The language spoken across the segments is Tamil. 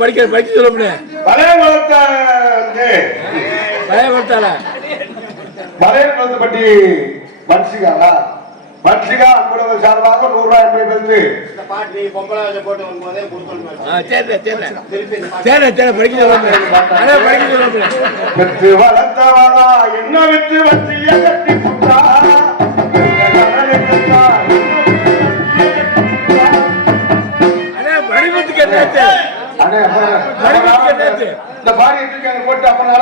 படிக்க சொல்ல முடியும். பழையபட்டி வன்சிகாவா வன்சிகா அன்புறவு சார்பாக 100 ரூபாய் என்பதை பெற்று வளர்த்தவளா என்ன விட்டு வச்சிய கட்டி புட்டா இந்த பாடி போட்டு அப்புறம்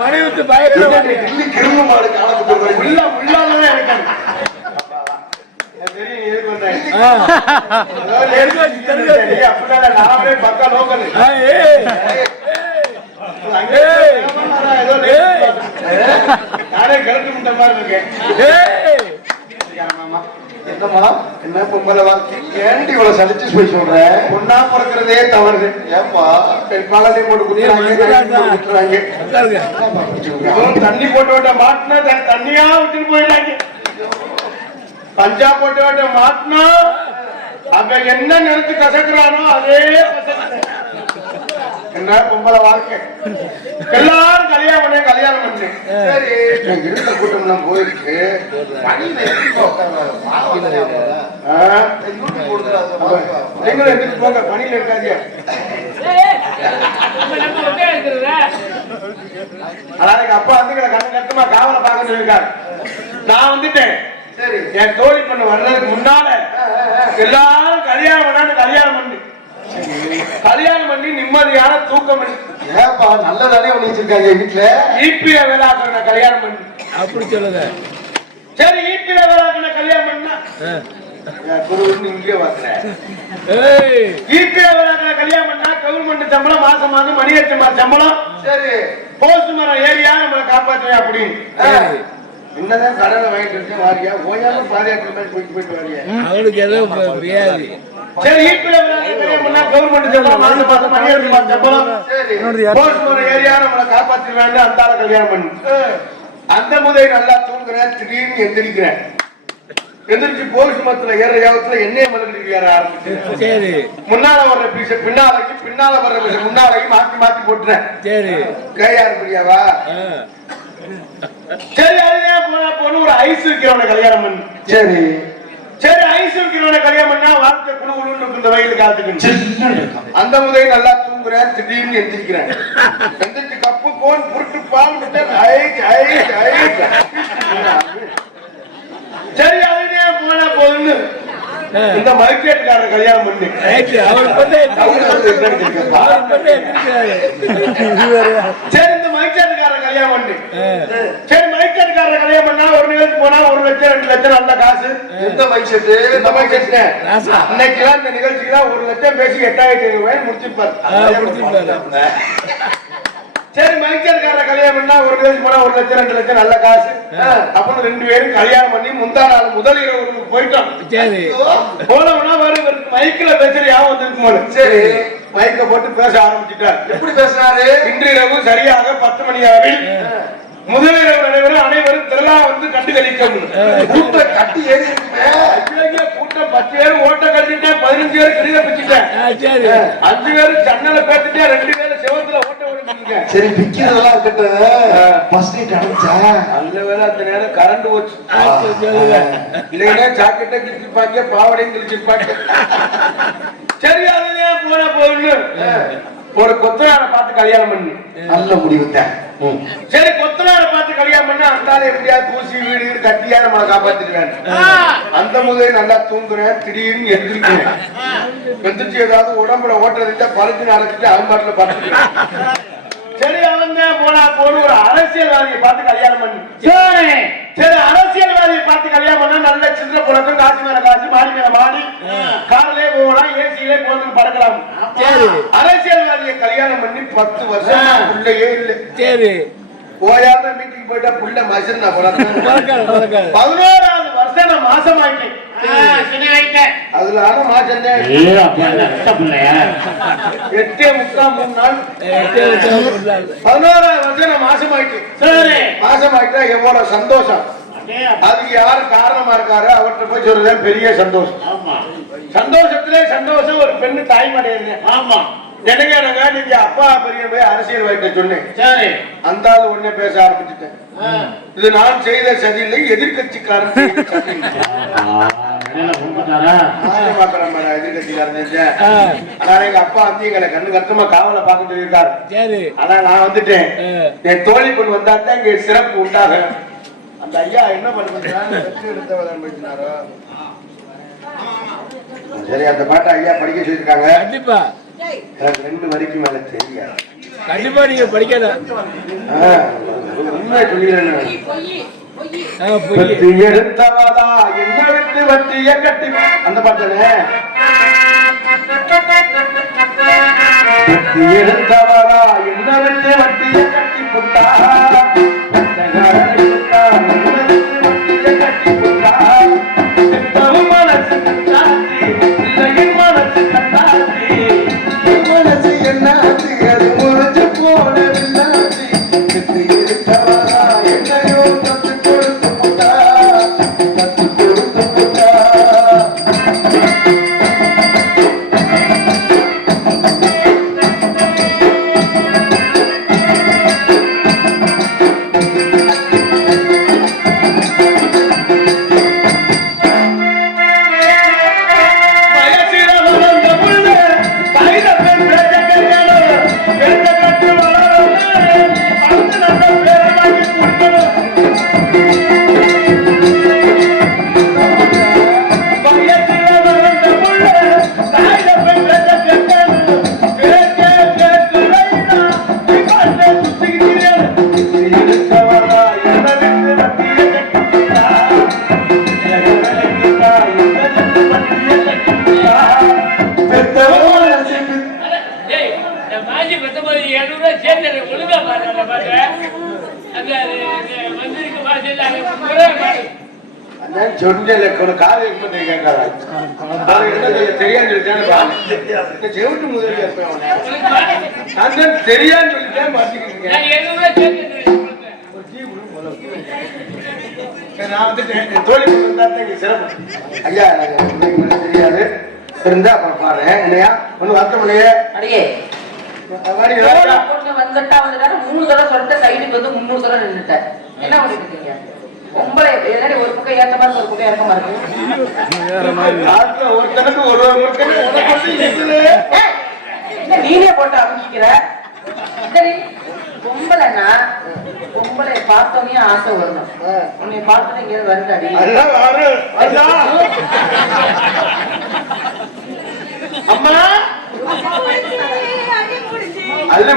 மணிவுக்கு பயங்கர பக்கா லோக்கல் நானே கிழக்கு முட்ட மாதிரி இருக்கேன். என்ன பொம்பளை வாழ்க்கை ஏன்டி இவ்வளவு சலிச்சு போய் சொல்ற? பொண்ணா பிறக்கிறதே தவறு. ஏப்பா காலனி போட்டு குடுத்துறாங்க. தண்ணி போட்டு விட்ட மாட்டினா தண்ணியா விட்டுட்டு போயிடலாங்க. பஞ்சா போட்டு விட்ட மாட்டினா அங்க என்ன நினைச்சு கசக்குறானோ அதே என்ன பொம்பளை வாழ்க்கை. எல்லாரும் கல்யாணம் பண்ணு. சரி இருந்த கூட்டம் எல்லாம் போயிருக்கு. நீங்களும் எடுத்துட்டு போங்க, பணியில இருக்காதியா. அதாவது அப்பா வந்து கண்ணு கட்டமா காவலை பார்க்க சொல்லியிருக்காரு. நான் வந்துட்டேன். சரி என் தோழி பண்ண வர்றதுக்கு முன்னால எல்லாரும் கல்யாணம் பண்ணி நிம்மதியான தூக்கம். ஏப்பா நல்லதானே வச்சிருக்காங்க வீட்டுல. ஈபிய வேளாக்கண கல்யாணம் பண்ணி அப்படி சொல்லுங்க. சரி ஈபிய வேளாக்கண கல்யாணம் பண்ணா இங்கே பாக்குறேன். ஈபிய வேளாக்கண கல்யாணம் பண்ணா கவர்மெண்ட் சம்பளம் மாசம் மாசம் மணியத்து சம்பளம். சரி போஸ்ட் மரம் ஏரியா நம்மளை காப்பாற்றுவேன் அப்படின்னு. என்னதான் கடனை வாங்கிட்டு இருக்கேன் வாரியா ஓயாம பாதயாத்திரை மாதிரி போயிட்டு வாரியா. அவனுக்கு எதுவும் வியாதி. சரி ஈபில கவர்மெண்ட் சம்பளம் மாசம் மாசம் மணியத்து சம்பளம். சரி போஸ்ட் மரம் ஏரியா நம்மளை காப்பாற்றுவேன் அந்த கல்யாணம் பண்ணு. அந்த முதல் நல்லா தூங்குறேன். திடீர்னு எந்திரிக்கிறேன். எந்திரிச்சு போஸ்ட் மரத்துல ஏற யாவத்துல எண்ணெய் மலர்ந்து ஏற ஆரம்பிச்சு. சரி முன்னால வர்ற பீச பின்னால வர்ற பீச முன்னாலையும் மாத்தி போட்டுறேன். சரி கையாறு பிரியாவா. சரி அதுவே போன ஒரு ஐஸ் வைக்கிறவனை கல்யாணம் பண்ணு. சரி சரி ஐஸ் வைக்கிறவனை கல்யாணம் பண்ணா வாழ்க்கை குழுன்னு இந்த வயலு காத்துக்கு. அந்த முதல் நல்லா தூங்குறேன். திடீர்னு எந்திரிக்கிறேன். எந்திரிச்சு கப்பு கோன் புருட்டு பால் சரி அதுவே போன போதுன்னு இந்த மர்க்கெட்காரர் கல்யாணம் பண்ணி. சரி இந்த மர்க்கெட்காரர் கல்யாணம் பண்ணி சரி மைக்கெட்டுக்காரரை கல்யாணம் பண்ணா ஒரு நிகழ்ச்சி போனா 1 லட்சம் 2 லட்சம் நல்ல காசு. எந்த மைக் செட்டு இன்னைக்கெல்லாம் இந்த நிகழ்ச்சிக்கெல்லாம் 1 லட்சம் பேசி 8500 முடிச்சிருப்பாரு. சரி மைக்கெட்டுக்காரரை கல்யாணம் பண்ணா ஒரு நிகழ்ச்சி போனா 1 லட்சம் 2 லட்சம் நல்ல காசு. அப்புறம் 2 பேரும் கல்யாணம் பண்ணி முந்தா நாள் முதல் இரவு போயிட்டோம். போனோம்னா மைக்கில பேசுற யாவும் வந்துருக்குமோ. சரி மைக்க போட்டு பேச ஆரம்பிச்சுட்டார். எப்படி பேசினாரு? இன்று இரவு சரியாக 10 மணி அளவில் முதலிரவு நடைபெறும் அனைவரும் திரளா வந்து கண்டு கழிக்கும். கூட்டம் கட்டி ஏறி கூட்டம் 10 பேரும் ஓட்ட கட்டிட்டேன், 15 பேரும் கிரியை பிச்சுட்டேன், 5 பேரும் ஜன்னல பேசிட்டேன், 2 பேரும் செவத்துல ஓட்ட ஓடிட்டு. சரி பிக்கிறதெல்லாம் நல்ல வேலை அந்த நேரம் கரண்ட் போச்சு. இல்லைன்னா ஜாக்கெட்டை கிழிச்சிருப்பாங்க, பாவடையும் கிழிச்சிருப்பாங்க. சரி அதுதான் போன போகுன்னு ஒரு கொத்தனாரை பார்த்து கல்யாணம் பண்ணி நல்ல முடிவு தான். சரி கொத்தனாரை பார்த்து கல்யாணம் பண்ணா அந்தாலே எப்படியாவது பூசி வீடு கட்டியா நம்மளை காப்பாத்திருவேன். அந்த முதல் நல்லா தூங்குறேன், திடீர்னு எந்திரிக்கிறேன். எந்திரிச்சு ஏதாவது உடம்புல ஓட்டுறதுக்கிட்ட பழுத்து நடந்துட்டு அவன்பாட்டுல பார்த்துக்கிறேன். சரி அவன் தான் போனா போன ஒரு அரசியல்வாதியை பார்த்து கல்யாணம் பண்ணி சரி அரசியல்வாதியை பார்த்து கல்யாணம் பண்ணா நல்ல சின்ன புழக்கம், காசு மேல காசு, மாடி மேல மாடி, கார்லயே போகலாம், ஏசியிலே போட்டு பறக்கலாம். அரசியல்வாதியை கல்யாணம் பண்ணி 10 வருஷம் பிள்ளையே இல்லை. சரி ஓயாத மீட்டிங் போயிட்டா புள்ள மசன் 11வது வருஷம் நான் மாசமாயிட்டேன். அதுல ஆனா மாசம் 8.3 நாள் 11வது வருஷம் நான் மாசமாயிட்டேன். மாசமாயிட்டா எவ்வளவு சந்தோஷம். அதுக்கு யாரு காரணமா இருக்காரு அவர்கிட்ட போய் சொல்றது பெரிய சந்தோஷம். சந்தோஷத்திலே சந்தோஷம். ஒரு பெண்ணு தாய்மடையில ஆமா எனக்கு நீங்க அப்பா பெரிய போய் அரசியல் வாய்ட்ட சொன்னேன். சரி அந்த ஆளு உடனே பேச ஆரம்பிச்சுட்டேன். இது நான் செய்த சதியில்லை, எதிர்கட்சிக்காரன் எதிர்கட்சிக்காரன் செஞ்சேன். ஆனா எங்க அப்பா வந்து எங்களை கண்ணு கருத்தமா காவலை பார்க்க சொல்லியிருக்காரு. ஆனா நான் வந்துட்டேன். என் தோழி கொண்டு வந்தாத்தான் இங்க சிறப்பு உண்டாக. அந்த ஐயா என்ன பண்ணுறாரு? சரி அந்த பாட்டை ஐயா படிக்க சொல்லியிருக்காங்க. கண்டிப்பா 2 வரைக்கும் மேல தெரியாது. கண்டிப்பா நீங்க படிக்காத உண்மை சொல்லிடுறேன். எடுத்தவாதா என்ன விட்டு வட்டிய கட்டி அந்த பாட்டனே எடுத்தவாதா என்ன விட்டு வட்டிய கட்டி புட்டா கட்டி புட்டா மனசு கண்டாச்சி இல்லையின் மனசு கண்டாச்சி மனசு என்னாச்சு அது முறிஞ்சு போன வில்லாச்சி எடுத்தவாதா என்னையோ கத்து கொடுத்து புட்டா கத்து கொடுத்து புட்டா. என்ன பண்ணிட்டு இருக்கீங்க? பொம்பளை ஒரு பக்கம் ஏற்ற மாதிரி ஒரு பக்கம் இறக்க மாதிரி நீனே போட்டு அமைக்கிற. சரி பொம்பளைன்னா பொம்பளை பார்த்தோன்னே ஆசை வரணும். உன்னை பார்த்தோன்னே எங்கேயாவது வருதாடி? அம்மா அல்ல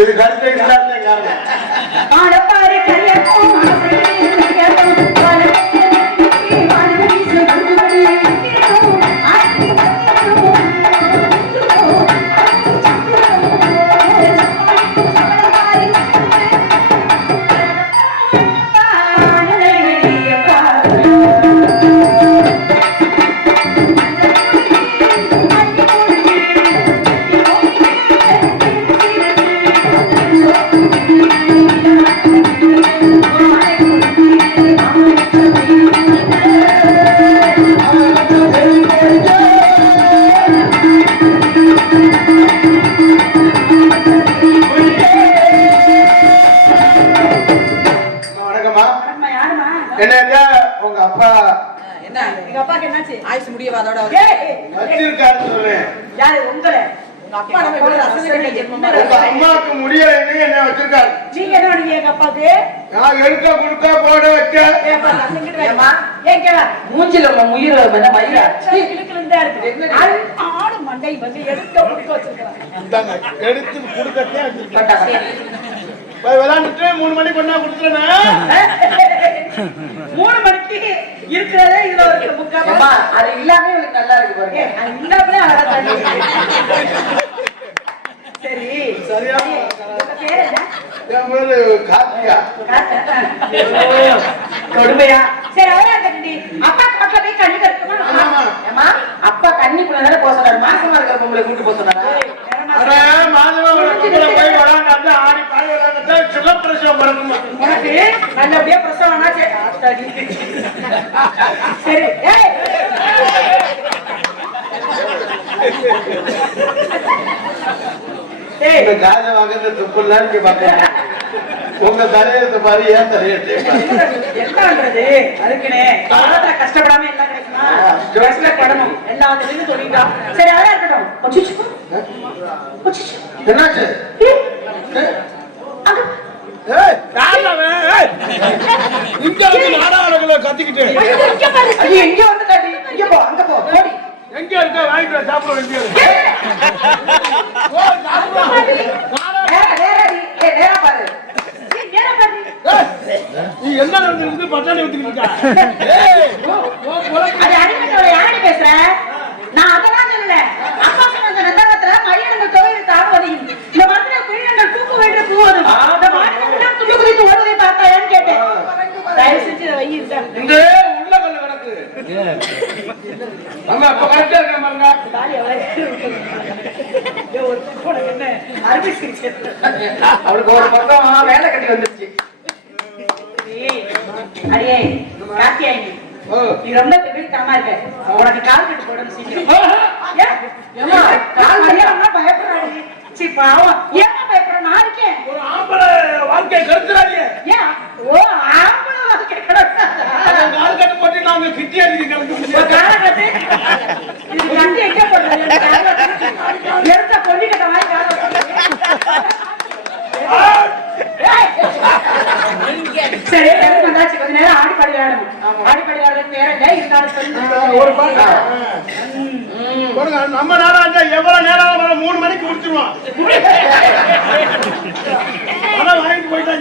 இது கருத்தை இல்லாத காரணம் உங்க அப்பா என்ன எங்க அப்பாக்கு என்னாச்சு ஆயுசு முடியவா அதோட வச்சிருக்காருன்னு சொல்றேன் யாரு உங்களை உங்க அப்பா நம்ம இவ்வளவு ரசனை ஜென்மமா உங்க அம்மாக்கு முடியலைன்னு என்ன வச்சிருக்காரு நீங்க என்ன பண்ணீங்க எங்க அப்பாக்கு நான் எடுக்க குடுக்க போட வைக்க ஏமா ஏங்க மூஞ்சில உங்க முயிர என்ன மயிரா கிளுக்கிளுந்தா இருக்கு ஆடு மண்டை வந்து எடுக்க குடுக்க வச்சிருக்காங்க எடுத்து குடுக்கத்தே வச்சிருக்காங்க போய் விளையாண்டுட்டு 3 மணிக்கு கொண்டா கொடுத்துறேன் 3 மணிக்கு இருக்கிறதே இதுல ஒரு முக்காமா அது இல்லாம உங்களுக்கு நல்லா இருக்கு பாருங்க அது இல்லாமலே அழகா தண்ணி சரி சரியா உங்க பேர் என்ன என் பேரு கார்த்திகா கொடுமையா சரி அவரா கட்டி அப்பா காட்டுல போய் கண்ணி கட்டுமா ஏமா அப்பா கண்ணி புள்ளனால போக சொன்னாரு மாசமா இருக்கிற பொம்பளை கூட்டு போக சொன்னாரு அட மாதமா போய் விளையாண்டாந்து ஆடி பாய் விளையாண்டா சில பிரசவம் பண்ணுமா உனக்கு நல்லபடியா பிரசவம்னா சரி இந்த காஜ வாங்குறது துப்புலாம் இருக்கு பாக்க உங்க தலையத்தை பாரு ஏன் தலையத்தை என்னன்றது அதுக்குனே காலத்துல கஷ்டப்படாம எல்லாம் கிடைக்குமா கஷ்டப்படணும் எல்லாத்துலயும் சொல்லிட்டா சரி அதான் இருக்கட்டும் என்னாச்சு கத்திக்கிட்டு எங்க வந்து காட்டி இங்க போ அங்க போ போடி எங்க இருக்க வாங்கிட்டு சாப்பிட வேண்டிய நீ என்ன நடந்துருக்கு பட்டாணி ஊத்திக்கிட்டு யாரு பேசுற நான் அதெல்லாம் சொல்லல அப்பா சொன்ன நந்தகத்துல மரியாதை கோயில் தாழ்வதி இந்த மரத்துல குயிலங்கள் தூக்கு வேண்டிய தூவது அந்த மாநிலத்துல துள்ளி குதித்து ஓடுவதை பார்த்தாயான்னு கேட்டேன் தயவு செஞ்சு வை இந்த உள்ள கல்லு கிடக்கு அம்மா அப்ப கரெக்டா இருக்க பாருங்க தாலி என்ன அருமை சிரிச்சு அவளுக்கு ஒரு பக்கம் வேலை கட்டி வந்துருச்சு அடியே காத்தியாயி நீ ரொம்ப பெருத்தமா இருக்க உனக்கு கால் கட்டு போடணும் சீக்கிரம் கால் மரியாதை பயப்படுறாடி சி பாவம் ஏன் பயப்படுற நான் இருக்கேன் ஒரு ஆம்பளை வாழ்க்கை கருத்துறாங்க ஏன் ஓ ஆம்பளை வாழ்க்கை கிடக்காதா இது கண்டு எங்க போடுறது எடுத்த பொண்ணு கட்ட மாதிரி சரி வந்தாச்சு கொஞ்ச நேரம் ஆடிப்பாடி விளையாடணும் ஆடிப்பாடி விளையாடுறதுக்கு நேரம் இல்லை இருந்தாலும் ஒரு நம்ம நேரம் எவ்வளவு நேரம் 3 மணிக்கு முடிச்சிருவோம் வாங்கிட்டு போயிட்டா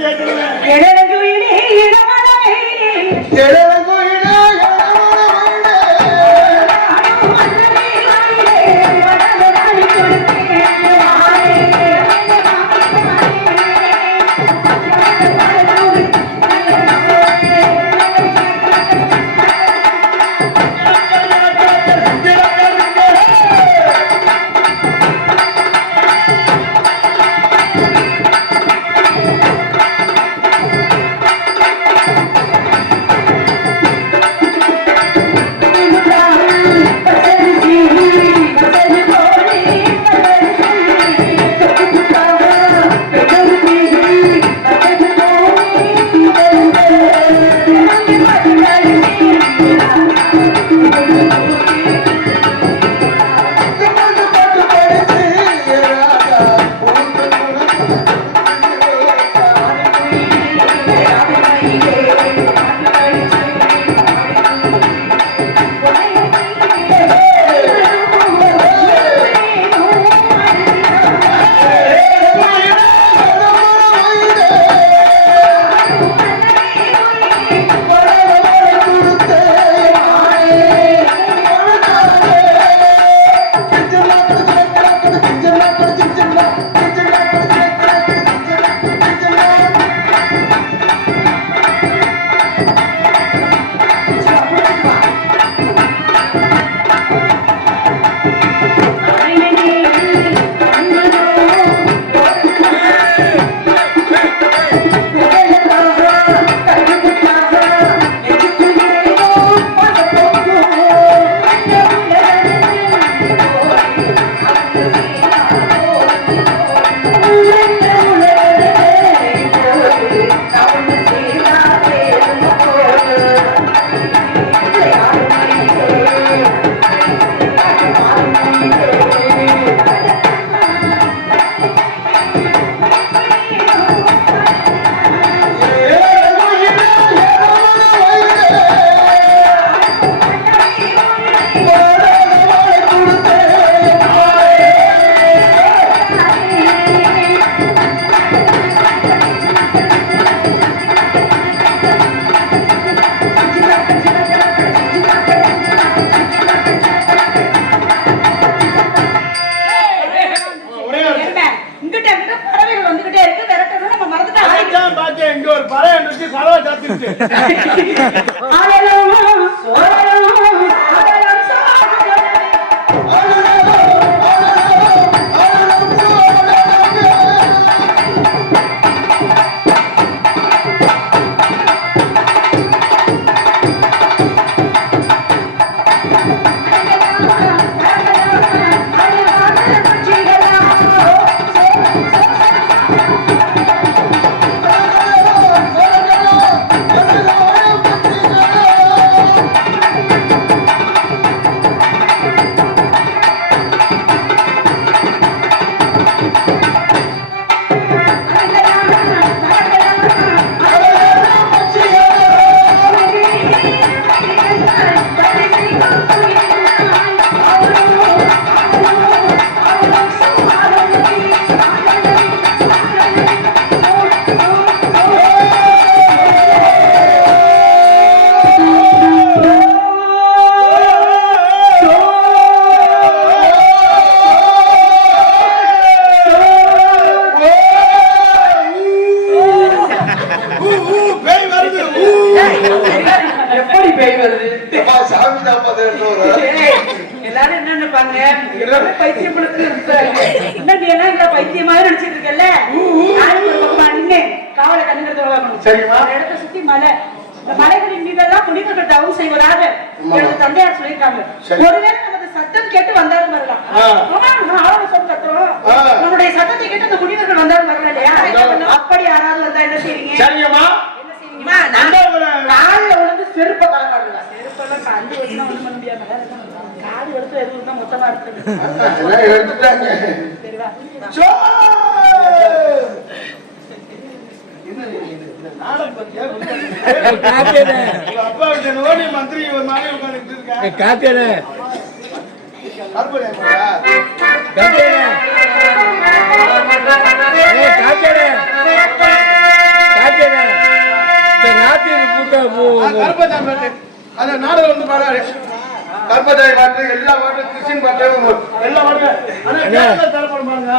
எல்லாரும் என்ன நினைப்பாங்க பைத்தியம் பைத்தியமாக நினைச்சிட்டு இருக்கல காவலை கண்ணுங்கிறதோட இடத்த சுத்தி மலை மலைகளின் மீதெல்லாம் முனிவர்கள் தவம் செய்வதாக எனது தந்தையார் சொல்லியிருக்காங்க. ஒருவேளை நமது சத்தம் கேட்டு வந்தாலும் வரலாம். நம்முடைய சத்தத்தை கேட்டு அந்த முனிவர்கள் வந்தாலும் வரலாம் இல்லையா? அப்படி யாராவது வந்தா என்ன செய்வீங்க? காலில் விழுந்து செருப்ப கலக்காடுங்க. செருப்பெல்லாம் கண்டு வச்சுனா ஒண்ணும் பண்ண முடியாது. காது எடுத்து எதுவும் தான் மொத்தமா இருக்கு. எல்லாம் எடுத்துட்டாங்க. சரிவா? சோ! நாடகம் பத்தியா? அப்பா கிட்ட நோடி மந்திரி ஒரு மாதிரி உட்கார்ந்துட்டு இருக்கா. காக்கடை கற்பனை பண்ணா? காக்கடை காக்கடை காக்கடை இந்த நாட்டின் கருப்பதாய் பாட்டு. அந்த நாடகம் வந்து பாடாரு. கருப்பதாய் பாட்டு, எல்லா பாட்டும் கிறிஸ்டின் பாட்டு, எல்லா பாட்டு. ஆனா கேரளா தரப்பட பாருங்க.